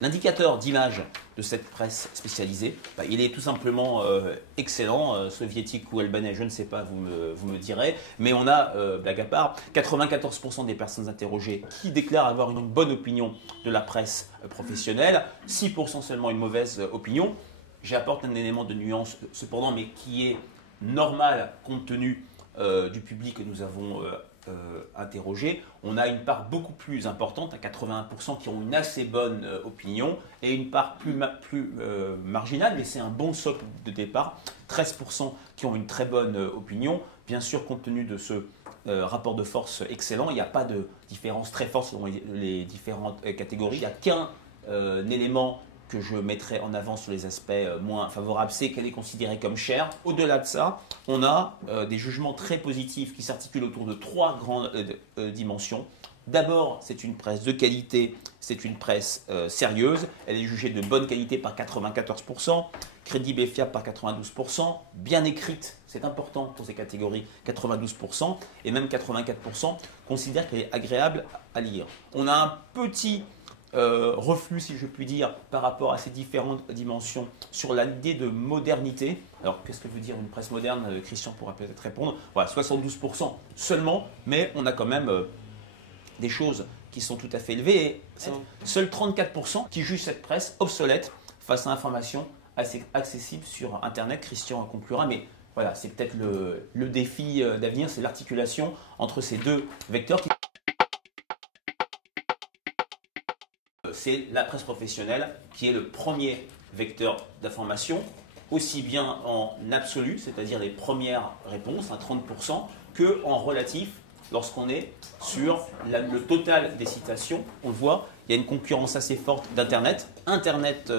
L'indicateur d'image de cette presse spécialisée, il est tout simplement excellent, soviétique ou albanais, je ne sais pas, vous me direz, mais on a, blague à part, 94% des personnes interrogées qui déclarent avoir une bonne opinion de la presse professionnelle, 6% seulement une mauvaise opinion. J'apporte un élément de nuance cependant, mais qui est normal compte tenu du public que nous avons interrogé. On a une part beaucoup plus importante, à 81%, qui ont une assez bonne opinion et une part plus marginale, mais c'est un bon socle de départ, 13% qui ont une très bonne opinion. Bien sûr, compte tenu de ce rapport de force excellent, il n'y a pas de différence très forte selon les différentes catégories. Il n'y a qu'un élément que je mettrai en avant sur les aspects moins favorables, c'est qu'elle est considérée comme chère. Au-delà de ça, on a des jugements très positifs qui s'articulent autour de trois grandes dimensions. D'abord, c'est une presse de qualité, c'est une presse sérieuse. Elle est jugée de bonne qualité par 94%, crédible et fiable par 92%, bien écrite, c'est important pour ces catégories, 92%, et même 84% considèrent qu'elle est agréable à lire. On a un petit reflux, si je puis dire, par rapport à ces différentes dimensions sur l'idée de modernité. Alors, qu'est-ce que veut dire une presse moderne? Christian pourra peut-être répondre. Voilà, 72% seulement, mais on a quand même des choses qui sont tout à fait élevées. Et seuls 34% qui jugent cette presse obsolète face à l'information assez accessible sur Internet. Christian conclura, mais voilà, c'est peut-être le défi d'avenir, c'est l'articulation entre ces deux vecteurs c'est la presse professionnelle qui est le premier vecteur d'information, aussi bien en absolu, c'est-à-dire les premières réponses, à 30%, que en relatif, lorsqu'on est sur le total des citations. On le voit, il y a une concurrence assez forte d'Internet, Internet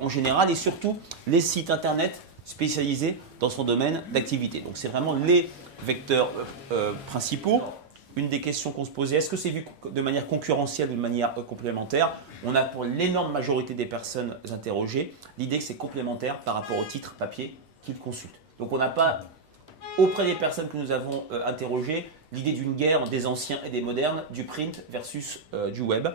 en général et surtout les sites Internet spécialisés dans son domaine d'activité. Donc c'est vraiment les vecteurs principaux. Une des questions qu'on se posait, est-ce que c'est vu de manière concurrentielle ou de manière complémentaire? On a pour l'énorme majorité des personnes interrogées l'idée que c'est complémentaire par rapport au titre papier qu'ils consultent. Donc on n'a pas, auprès des personnes que nous avons interrogées, l'idée d'une guerre des anciens et des modernes, du print versus du web.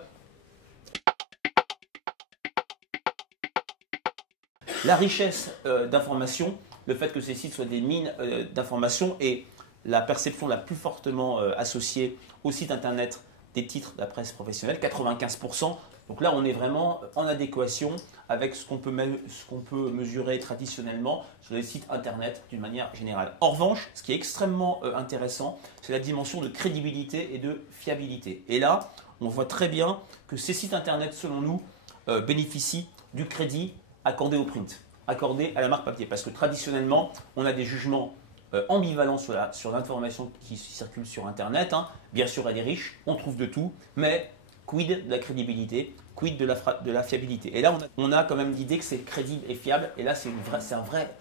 La richesse d'informations, le fait que ces sites soient des mines d'informations et la perception la plus fortement associée au site internet des titres de la presse professionnelle, 95%. Donc là, on est vraiment en adéquation avec ce qu'on peut mesurer traditionnellement sur les sites internet d'une manière générale. En revanche, ce qui est extrêmement intéressant, c'est la dimension de crédibilité et de fiabilité. Et là, on voit très bien que ces sites internet, selon nous, bénéficient du crédit accordé au print, accordé à la marque papier. Parce que traditionnellement, on a des jugements ambivalent sur l'information qui circule sur Internet. Bien sûr, elle est riche, on trouve de tout, mais quid de la crédibilité, quid de la fiabilité. Et là, on a quand même l'idée que c'est crédible et fiable, et là, c'est un vrai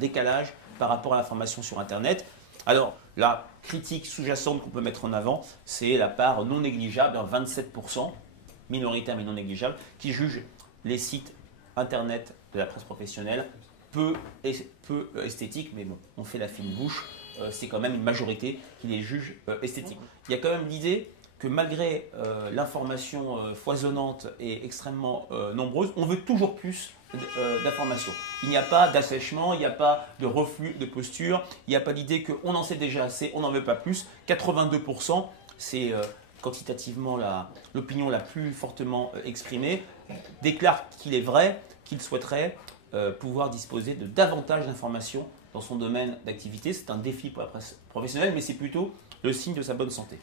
décalage par rapport à l'information sur Internet. Alors, la critique sous-jacente qu'on peut mettre en avant, c'est la part non négligeable, 27%, minoritaire mais non négligeable, qui juge les sites Internet de la presse professionnelle peu esthétique, mais bon, on fait la fine bouche, c'est quand même une majorité qui les juge esthétiques. Il y a quand même l'idée que malgré l'information foisonnante et extrêmement nombreuse, on veut toujours plus d'informations. Il n'y a pas d'assèchement, il n'y a pas de reflux de posture, il n'y a pas l'idée qu'on en sait déjà assez, on n'en veut pas plus. 82%, c'est quantitativement l'opinion la plus fortement exprimée, déclare qu'il est vrai, qu'il souhaiterait pouvoir disposer de davantage d'informations dans son domaine d'activité. C'est un défi pour la presse professionnelle, mais c'est plutôt le signe de sa bonne santé.